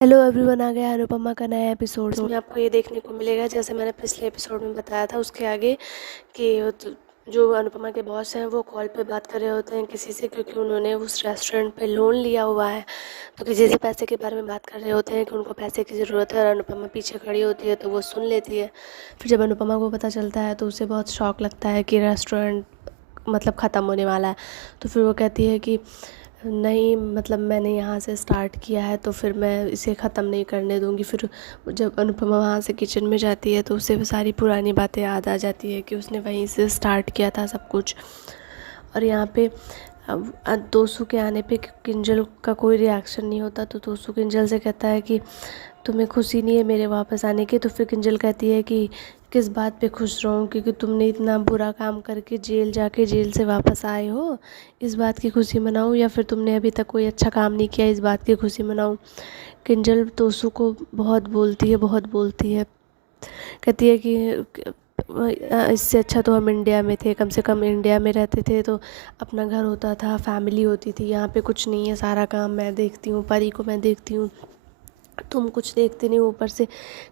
Hello everyone, आ गया अनुपमा का नया एपिसोड। इसमें आपको ये देखने को मिलेगा, जैसे मैंने पिछले एपिसोड में बताया था उसके आगे, कि जो अनुपमा के बॉस हैं वो कॉल पे बात कर रहे होते हैं किसी से, क्योंकि उन्होंने उस रेस्टोरेंट पे लोन लिया हुआ है। तो किसी से पैसे के बारे में बात कर रहे होते हैं कि उनको पैसे की ज़रूरत है, और अनुपमा पीछे खड़ी होती है तो वो सुन लेती है। फिर जब अनुपमा को पता चलता है तो उसे बहुत शौक लगता है कि रेस्टोरेंट मतलब ख़त्म होने वाला है। तो फिर वो कहती है कि नहीं, मतलब मैंने यहाँ से स्टार्ट किया है तो फिर मैं इसे ख़त्म नहीं करने दूँगी। फिर जब अनुपमा वहाँ से किचन में जाती है तो उसे वो सारी पुरानी बातें याद आ जाती है कि उसने वहीं से स्टार्ट किया था सब कुछ। और यहाँ पे अब तोसू के आने पे किंजल का कोई रिएक्शन नहीं होता, तो तोसू किंजल से कहता है कि तुम्हें खुशी नहीं है मेरे वापस आने की। तो फिर किंजल कहती है कि किस बात पे खुश रहूँ, क्योंकि तुमने इतना बुरा काम करके जेल जाके जेल से वापस आए हो, इस बात की खुशी मनाऊँ, या फिर तुमने अभी तक कोई अच्छा काम नहीं किया इस बात की खुशी मनाऊँ। किंजल तोसू को बहुत बोलती है, बहुत बोलती है। कहती है कि इससे अच्छा तो हम इंडिया में थे, कम से कम इंडिया में रहते थे तो अपना घर होता था, फैमिली होती थी। यहाँ पे कुछ नहीं है, सारा काम मैं देखती हूँ, परी को मैं देखती हूँ, तुम कुछ देखते नहीं, ऊपर से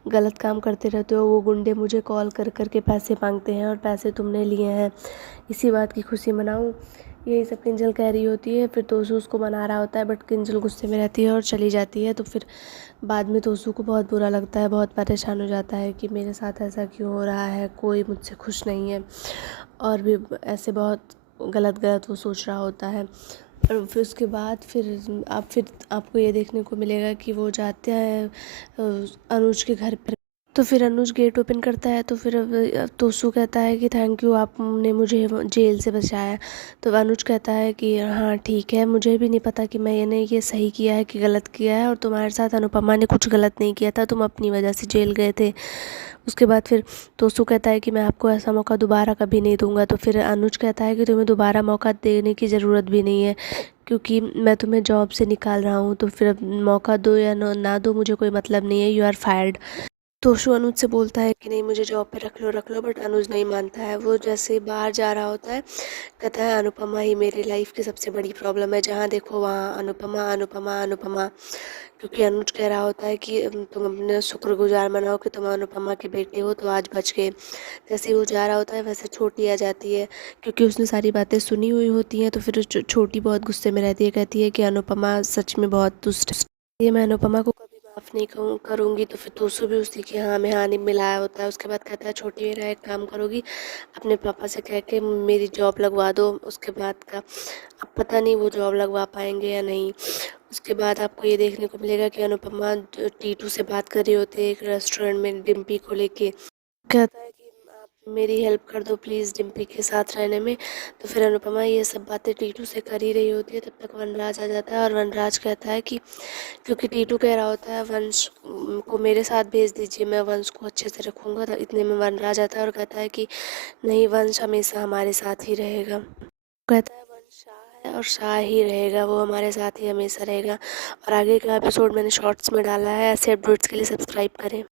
गलत काम करते रहते हो। वो गुंडे मुझे कॉल कर कर के पैसे मांगते हैं और पैसे तुमने लिए हैं, इसी बात की खुशी मनाऊँ। यही सब किंजल कह रही होती है। फिर तोसू उसको मना रहा होता है, बट किंजल गुस्से में रहती है और चली जाती है। तो फिर बाद में तोसू को बहुत बुरा लगता है, बहुत परेशान हो जाता है कि मेरे साथ ऐसा क्यों हो रहा है, कोई मुझसे खुश नहीं है, और भी ऐसे बहुत गलत गलत वो सोच रहा होता है। और फिर उसके बाद फिर आपको ये देखने को मिलेगा कि वो जाते हैं अनुज के घर पर। तो फिर अनुज गेट ओपन करता है, तो फिर तोसू कहता है कि थैंक यू, आपने मुझे जेल से बचाया। तो अनुज कहता है कि हाँ ठीक है, मुझे भी नहीं पता कि मैंने ये सही किया है कि गलत किया है, और तुम्हारे साथ अनुपमा ने कुछ गलत नहीं किया था, तुम अपनी वजह से जेल गए थे। उसके बाद फिर तोसू कहता है कि मैं आपको ऐसा मौका दोबारा कभी नहीं दूंगा। तो फिर अनुज कहता है कि तुम्हें दोबारा मौका देने की ज़रूरत भी नहीं है, क्योंकि मैं तुम्हें जॉब से निकाल रहा हूँ। तो फिर अब मौका दो या ना दो, मुझे कोई मतलब नहीं है, यू आर फायर्ड। तोशु अनुज से बोलता है कि नहीं, मुझे जॉब पे रख लो, बट अनुज नहीं मानता है। वो जैसे बाहर जा रहा होता है, कहता है अनुपमा ही मेरी लाइफ की सबसे बड़ी प्रॉब्लम है, जहाँ देखो वहाँ अनुपमा अनुपमा अनुपमा। क्योंकि अनुज कह रहा होता है कि तुम अपने शुक्रगुजार मनाओ कि तुम अनुपमा के बेटे हो, तो आज बच गए। जैसे ही वो जा रहा होता है वैसे छोटी आ जाती है, क्योंकि उसने सारी बातें सुनी हुई होती हैं। तो फिर छोटी बहुत गुस्से में रहती है, कहती है कि अनुपमा सच में बहुत दुष्ट है, ये मैं अनुपमा को कभी माफ़ नहीं करूँगी। तो फिर तोसू भी उसी के हाँ में हाँ नहीं मिलाया होता है। उसके बाद कहता है छोटी मेरा एक काम करोगी, अपने पापा से कह के मेरी जॉब लगवा दो। उसके बाद का अब पता नहीं वो जॉब लगवा पाएंगे या नहीं। उसके बाद आपको ये देखने को मिलेगा कि अनुपमा टीटू से बात कर रही होती है एक रेस्टोरेंट में डिम्पी को लेके। कहता है कि आप मेरी हेल्प कर दो प्लीज़ डिम्पी के साथ रहने में। तो फिर अनुपमा ये सब बातें टीटू से कर ही रही होती है, तब तक वनराज आ जाता है, और वनराज कहता है कि क्योंकि टीटू कह रहा होता है वंश को मेरे साथ भेज दीजिए, मैं वंश को अच्छे से रखूँगा। तो इतने में वनराज आता है और कहता है कि नहीं, वंश हमेशा हमारे साथ ही रहेगा। कहता है वंश शाह है और शाह ही रहेगा, वो हमारे साथ ही हमेशा रहेगा। और आगे का एपिसोड मैंने शॉर्ट्स में डाला है, ऐसे अपडेट्स के लिए सब्सक्राइब करें।